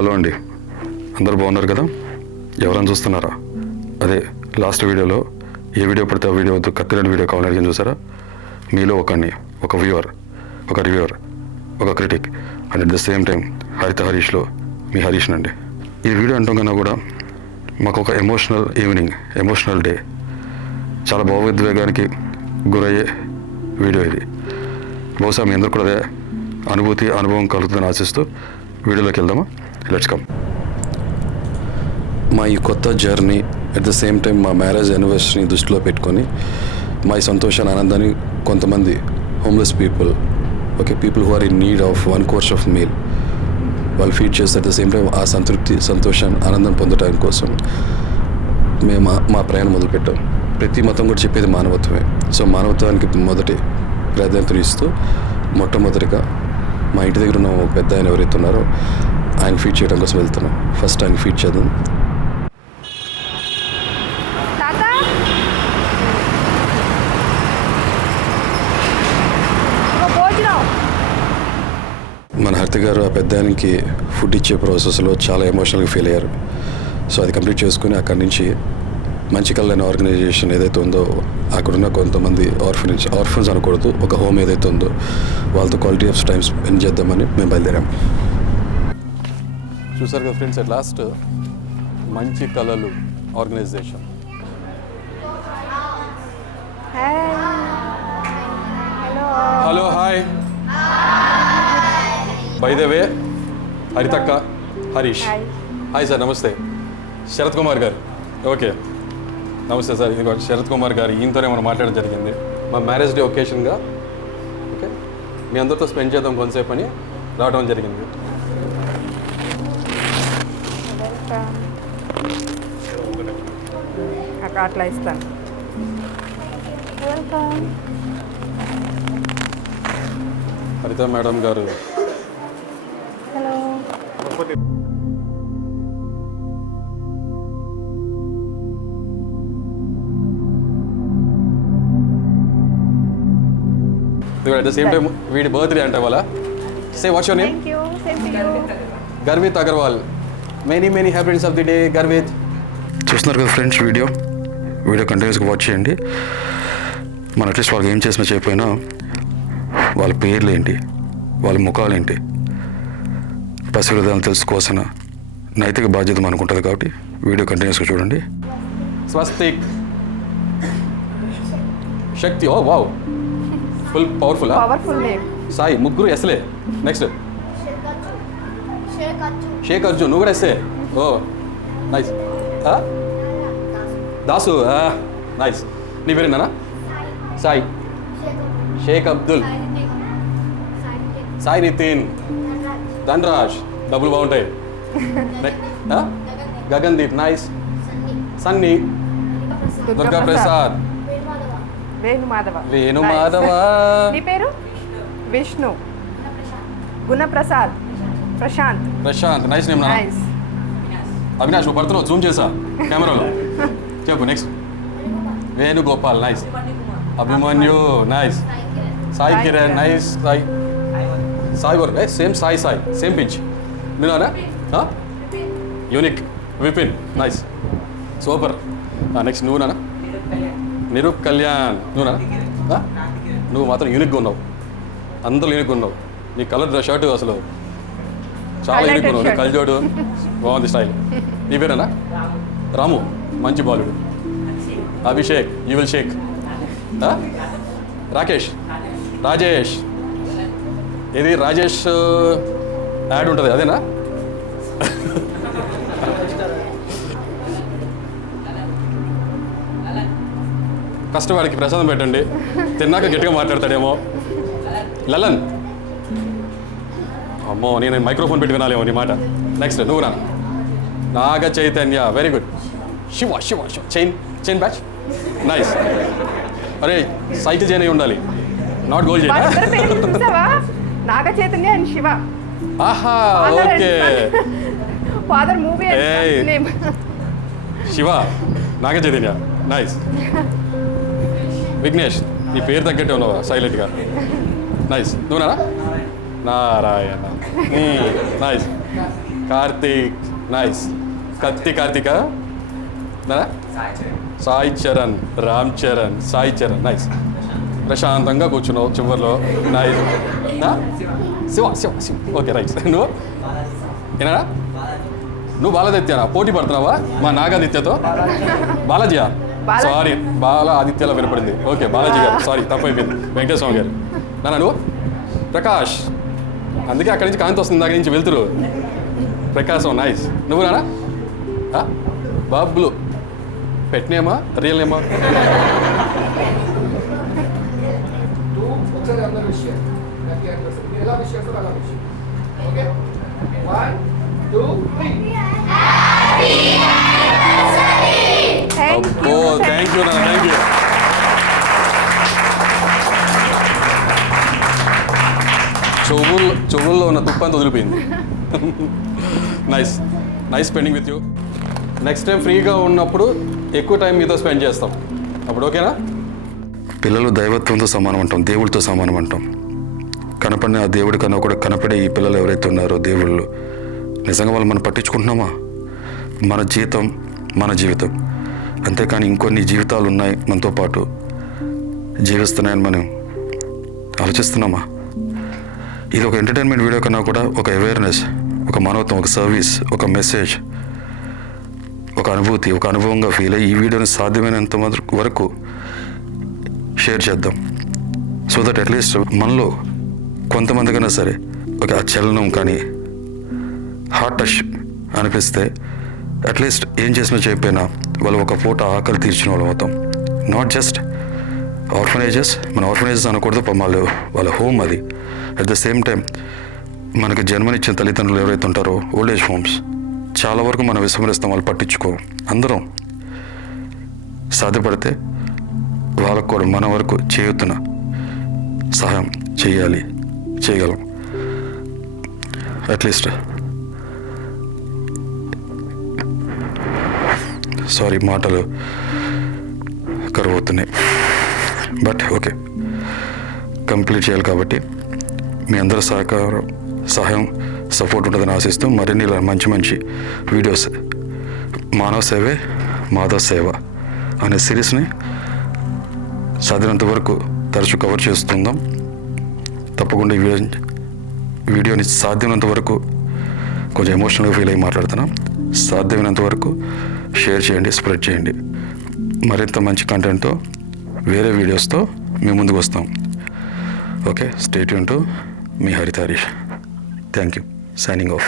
Hello అండి, అందరూ బాగున్నారు కదా? ఎవరైనా చూస్తున్నారా? అదే లాస్ట్ వీడియోలో ఏ వీడియో పడితే ఆ వీడియో కత్తిరెడ్డి వీడియో కావాలని అడిగిన చూసారా? మీలో ఒక వ్యూవర్, ఒక రివ్యూవర్, ఒక critic and at the same time హరిత హరీష్లో మీ హరీష్ అండి. ఈ వీడియో అంటాం కన్నా కూడా మాకు ఒక ఎమోషనల్ ఈవినింగ్, ఎమోషనల్ డే, చాలా భావోద్వేగానికి గురయ్యే వీడియో ఇది. బహుశా మీ అందరూ కూడా అదే అనుభవం కలుగుతుందని ఆశిస్తూ వీడియోలోకి వెళ్దామా? Let's come. మా ఈ కొత్త journey at the same time మా మ్యారేజ్ యానివర్సరీని దృష్టిలో పెట్టుకొని మా ఈ సంతోషాన్ని, ఆనందాన్ని కొంతమంది homeless people, people who are in need of 1 course of meal వాళ్ళు ఫీడ్ చేస్తే అట్ ద సేమ్ టైం ఆ సంతృప్తి, సంతోషాన్ని, ఆనందం పొందడానికి కోసం మేము మా ప్రయాణం మొదలుపెట్టాం. ప్రతి మతం కూడా చెప్పేది మానవత్వమే. సో మానవత్వానికి మొదటి ప్రాధాన్యతను ఇస్తూ మొట్టమొదటిగా మా ఇంటి దగ్గర ఉన్న పెద్ద ఆయన ఎవరైతే ఉన్నారో ఆయన ఫీడ్ చేయడం కోసం వెళ్తున్నాం. ఫస్ట్ ఆయన ఫీడ్ చేద్దాం. మన హరిత గారు ఆ పెద్ద ఆయనకి ఫుడ్ ఇచ్చే ప్రాసెస్లో చాలా ఎమోషనల్గా ఫీల్ అయ్యారు. సో అది కంప్లీట్ చేసుకుని అక్కడి నుంచి మంచి కళ్యాణ ఆర్గనైజేషన్ ఏదైతే ఉందో అక్కడున్న కొంతమంది ఆర్ఫన్స్ అనకూడదు, ఒక హోమ్ ఏదైతే ఉందో వాళ్ళతో క్వాలిటీ ఆఫ్ టైం స్పెండ్ చేద్దామని మేము బయలుదేరాం. చూసారు కదా ఫ్రెండ్స్, అట్ లాస్ట్ మంచి కళలు organization. Hello, hi, by the way హరితక్క, హరీష్. హాయ్ సార్, నమస్తే. శరత్ కుమార్ గారు. ఓకే, నమస్తే సార్. ఇది శరత్ కుమార్ గారు, ఈయనతోనే మనం మాట్లాడడం జరిగింది. మా మ్యారేజ్ డే ఒకేషన్గా ఓకే మీ అందరితో స్పెండ్ చేద్దాం కొంతసేపు అని రావడం జరిగింది. అట్లా ఇస్తాను. హరిత మేడం గారు. Hello. At the same time, వీడి బర్త్డే అంటే వాళ్ళ. Say what's your name? Thank you. Same to you. Garvit Agarwal. Many happy returns of the day, Garvit. చూస్తున్నారు కదా ఫ్రెండ్స్, వీడియో కంటిన్యూస్గా వాచ్ చేయండి. మన అట్లీస్ట్ వాళ్ళకి ఏం చేసినా చేయకపోయినా వాళ్ళ పేర్లు ఏంటి, వాళ్ళ ముఖాలు ఏంటి, పసి హృదయాలను తెలుసుకోవాల్సిన నైతిక బాధ్యత మనకు ఉంటుంది. కాబట్టి వీడియో కంటిన్యూస్గా చూడండి. Swastik, Shakti, oh wow, full powerful name. Sai, ముగ్గురు ఎస్లే. నెక్స్ట్ షేక్ అర్జున్, నువ్వు కూడా ఎస్సే. Oh nice. దాసు, నైస్. నీ పేరేనా? సాయి, షేక్ అబ్దుల్, సాయి నితిన్, ధన్రాజ్, డబ్బులు బాగుంటాయి. గగన్దీప్, నైస్. సన్నీ, దుర్గా ప్రసాద్, వేణుమాధవ. నీ పేరు? Vishnu, Gunaprasad, Prashanth, nice name. అవినాష్, నువ్వు పడుతున్నావు, జూమ్ చేసా కెమెరాలో. చెప్పు next. Venugopal, nice. Abhimanyu, nice. Sai Kiran, nice. Sai వరకు సేమ్ సాయి సేమ్ పిచ్. నువ్వునా? Unique. Vipin, nice, super. Next నువ్వు నానా? నిరూప్ కళ్యాణ్, నువ్వునా? నువ్వు మాత్రం యూనిక్గా ఉన్నావు, అందరూ యూనిక్గా ఉన్నావు. నీ కలర్ షర్ట్ అసలు చాలా యూనిక్గా ఉన్నావు. నీ కళ్ళజోడు బాగుంది, స్టైల్. నీ పేరేనా? రాము, మంచి బాలుడు. Abhishek, you will Sheikh. రాజేష్, ఇది రాజేష్ యాడ్ ఉంటుంది అదేనా? కష్టవాడికి ప్రసాదం పెట్టండి, తిన్నాక గట్టిగా మాట్లాడతాడేమో. లలన్, అమ్మో నేను మైక్రోఫోన్ పెట్టి వినాలేమో నీ మాట. నెక్స్ట్ నువ్వు రా. Naga Chaitanya, very good. Shiva chain batch, nice. అరే సైకిల్ చేయని ఉండాలి, నాట్ గోల్ చేయ. నాగ చైతన్య అండ్ శివ. ఆహా, okay. Father movie name Shiva, Naga Chaitanya, nice. Vignesh, నీ పేరు తగ్గట్టే ఉన్నావా సైలెంట్గా, నైస్. నువ్వునా? నారాయణ, నైస్. కార్తీక్ నైస్. కత్తి కార్తీక, సాయి చరణ్, రామ్ చరణ్, సాయి చరణ్ నైస్. ప్రశాంతంగా కూర్చున్నావు చివరిలో nice. Shiva Shiva Shiva okay right. నువ్వు ఏనా, నువ్వు బాలాదిత్యనా? పోటీ పడుతున్నావా మా నాగాదిత్యతో? బాలాజీయా? సారీ, బాలా ఆదిత్యలా వినపడింది. ఓకే బాలాజీ గారు, సారీ తప్పైపోయింది. వెంకటేశ్వర గారు. నాన్న నువ్వు? ప్రకాష్, అందుకే అక్కడి నుంచి కాంతి వస్తుంది, దగ్గర నుంచి వెళ్తురు. ప్రకాశం నైస్. నువ్వు నానా? బాబులు పెట్టినేమా రియల్ నేమా? అబ్బో థ్యాంక్ యూ నాన్న, థ్యాంక్ యూ. చెవుల్లో ఉన్న తుప్పంతా వదిలిపోయింది. Nice nice spending with you. Next time ఫ్రీగా ఉన్నప్పుడు ఎక్కువ టైం మీతో స్పెండ్ చేస్తాం. అప్పుడు ఓకేనా? పిల్లలు దైవత్వంతో సమానం అంటాం, దేవుడితో సమానం అంటాం. కనపడిన ఆ దేవుడి కన్నా కూడా కనపడే ఈ పిల్లలు ఎవరైతే ఉన్నారో దేవుళ్ళు, నిజంగా వాళ్ళు మనం పట్టించుకుంటున్నామా? మన జీతం మన జీవితం, అంతేకాని ఇంకొన్ని జీవితాలు ఉన్నాయి మనతో పాటు జీవిస్తున్నాయని మనం ఆలోచిస్తున్నామా? ఇది ఒక ఎంటర్టైన్మెంట్ వీడియో కన్నా కూడా ఒక అవేర్నెస్, ఒక మానవత్వం, ఒక సర్వీస్, ఒక మెసేజ్, ఒక అనుభూతి, ఒక అనుభవంగా ఫీల్ అయ్యి ఈ వీడియోని సాధ్యమైనంత వరకు షేర్ చేద్దాం. సో దట్ అట్లీస్ట్ మనలో కొంతమందికైనా సరే ఒక చలనం కానీ హార్ట్ టచ్ అనిపిస్తే అట్లీస్ట్ ఏం చేసినా చెప్పినా వాళ్ళు ఒక పూట ఆకలి తీర్చిన వాళ్ళు అవుతాం. నాట్ జస్ట్ ఆర్ఫనేజెస్, మన ఆర్ఫనేజెస్ అనకూడదు, వాళ్ళ హోమ్ అది. అట్ ద సేమ్ టైం మనకి జన్మనిచ్చిన తల్లిదండ్రులు ఎవరైతే ఉంటారో ఓల్డ్ ఏజ్ హోమ్స్, చాలా వరకు మనం విస్మరిస్తాం, వాళ్ళు పట్టించుకో. అందరం సాధ్యపడితే వాళ్ళకు కూడా మన వరకు చేయుతున్న సహాయం చేయగలం. అట్లీస్ట్ సారీ మాటలు కరువు అవుతున్నాయి, బట్ ఓకే కంప్లీట్ చేయాలి కాబట్టి మీ అందరి సహాయం సపోర్ట్ ఉంటుందని ఆశిస్తూ మరిన్ని ఇలా మంచి వీడియోస్ మానవ సేవే మాధవ సేవ అనే సిరీస్ని సాధ్యమైనంత వరకు తరచూ కవర్ చేస్తుందాం. తప్పకుండా ఈ వీడియోని సాధ్యమైనంత వరకు కొంచెం ఎమోషనల్గా ఫీల్ అయ్యి మాట్లాడుతున్నాం. సాధ్యమైనంత వరకు షేర్ చేయండి, స్ప్రెడ్ చేయండి. మరింత మంచి కంటెంట్తో వేరే వీడియోస్తో మీ ముందుకు వస్తాం. Okay, stay tune to me హరిత Harish. Thank you. Signing off.